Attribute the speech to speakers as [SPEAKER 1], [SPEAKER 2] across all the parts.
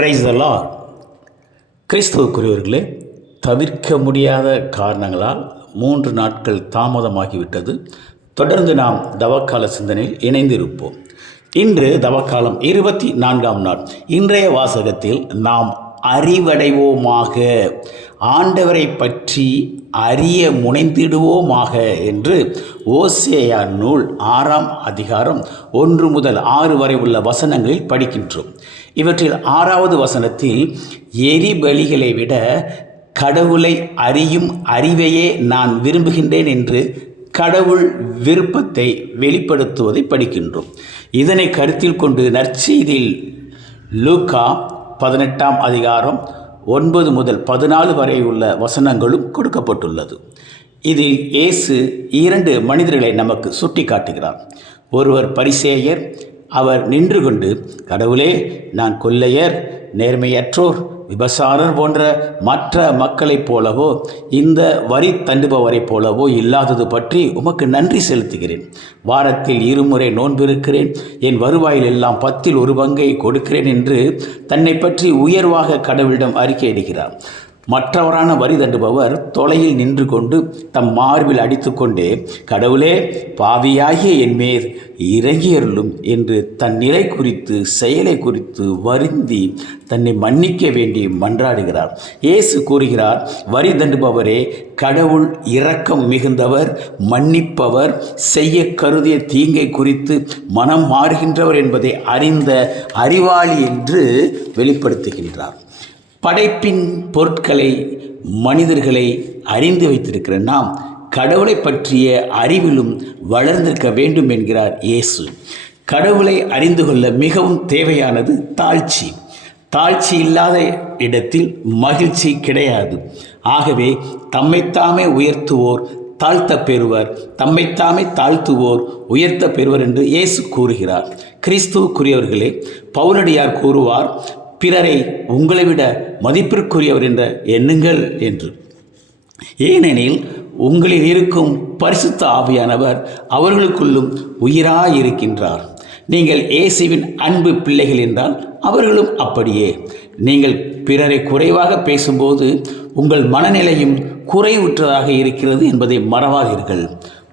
[SPEAKER 1] Praise the Lord கிறிஸ்துவுக்குரியவர்களே தவிர்க்க முடியாத காரணங்களால் மூன்று நாட்கள் தாமதமாகிவிட்டது. தொடர்ந்து நாம் தவக்கால சிந்தனையில் இணைந்திருப்போம். இன்று தவக்காலம் இருபத்தி நான்காம் நாள். இன்றைய வாசகத்தில் நாம் அறிவடைவோமாக. ஆண்டவரை பற்றி அறிய முனைந்திடுவோமாக என்று ஓசேயா நூல் ஆறாம் அதிகாரம் ஒன்று முதல் ஆறு வரை உள்ள வசனங்களில் படிக்கின்றோம். இவற்றில் ஆறாவது வசனத்தில் எரிபலிகளை விட கடவுளை அறியும் அறிவையே நான் விரும்புகின்றேன் என்று கடவுள் விருப்பத்தை வெளிப்படுத்துவதை படிக்கின்றோம். இதனை கருத்தில் கொண்டு நற்செய்தியில் லூக்கா பதினெட்டாம் அதிகாரம் ஒன்பது முதல் பதினாலு வரை உள்ள வசனங்களும் கொடுக்கப்பட்டுள்ளது. இதில் இயேசு இரண்டு மனிதர்களை நமக்கு சுட்டி காட்டுகிறார் ஒருவர் பரிசேயர் அவர் நின்று கொண்டு கடவுளே நான் கொள்ளையர் நேர்மையற்றோர் விபசாரர் போன்ற மற்ற மக்களைப் போலவோ இந்த வரி தண்டுபவரைப் போலவோ இல்லாதது பற்றி உமக்கு நன்றி செலுத்துகிறேன். வாரத்தில் இருமுறை நோன்பிருக்கிறேன். என் வருவாயில் எல்லாம் பத்தில் ஒரு பங்கை கொடுக்கிறேன் என்று தன்னை பற்றி உயர்வாக கடவுளிடம் அறிக்கையிடுகிறார் மற்றவரான வரி தண்டுபவர் தொலையில் நின்று கொண்டு தம் மார்பில் அடித்துக்கொண்டே கடவுளே பாவியாகிய என் மேல் இறங்கியருளும் என்று தன் நிலை குறித்து செயலை குறித்து வருந்தி தன்னை மன்னிக்க வேண்டி மன்றாடுகிறார். இயேசு கூறுகிறார் வரி தண்டுபவரே கடவுள் இரக்கம் மிகுந்தவர் மன்னிப்பவர் செய்ய கருதிய தீங்கை குறித்து மனம் மாறுகின்றவர் என்பதை அறிந்த அறிவாளி என்று வெளிப்படுத்துகின்றார். படைப்பின் பொருட்களை மனிதர்களை அறிந்து வைத்திருக்கிற நாம் கடவுளை பற்றிய அறிவிலும் வளர்ந்திருக்க வேண்டும் என்கிறார் இயேசு. கடவுளை அறிந்து கொள்ள மிகவும் தேவையானது தாழ்ச்சி. தாழ்ச்சி இல்லாத இடத்தில் மகிழ்ச்சி கிடையாது. ஆகவே தம்மைத்தாமே உயர்த்துவோர் தாழ்த்த பெறுவர். தம்மைத்தாமே தாழ்த்துவோர் உயர்த்த பெறுவர் என்று இயேசு கூறுகிறார். கிறிஸ்துவுக்குரியவர்களே பவுலடியார் கூறுவார் பிறரை உங்களை விட மதிப்பிற்குரியவர் என்ற எண்ணுங்கள் என்று. ஏனெனில் உங்களில் இருக்கும் பரிசுத்த ஆவியானவர் அவர்களுக்குள்ளும் உயிராயிருக்கின்றார். நீங்கள் இயேசுவின் அன்பு பிள்ளைகள் என்றால் அவர்களும் அப்படியே. நீங்கள் பிறரை குறைவாக பேசும்போது உங்கள் மனநிலையும் குறைவுற்றதாக இருக்கிறது என்பதை மறவாதீர்கள்.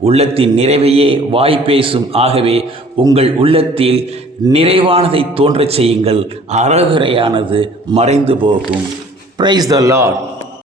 [SPEAKER 1] உள்ளத்தின் நிறைவையே வாய் பேசும். ஆகவே உங்கள் உள்ளத்தில் நிறைவானதை தோன்றச் செய்யுங்கள். அறகுறையானது மறைந்து போகும். Praise the Lord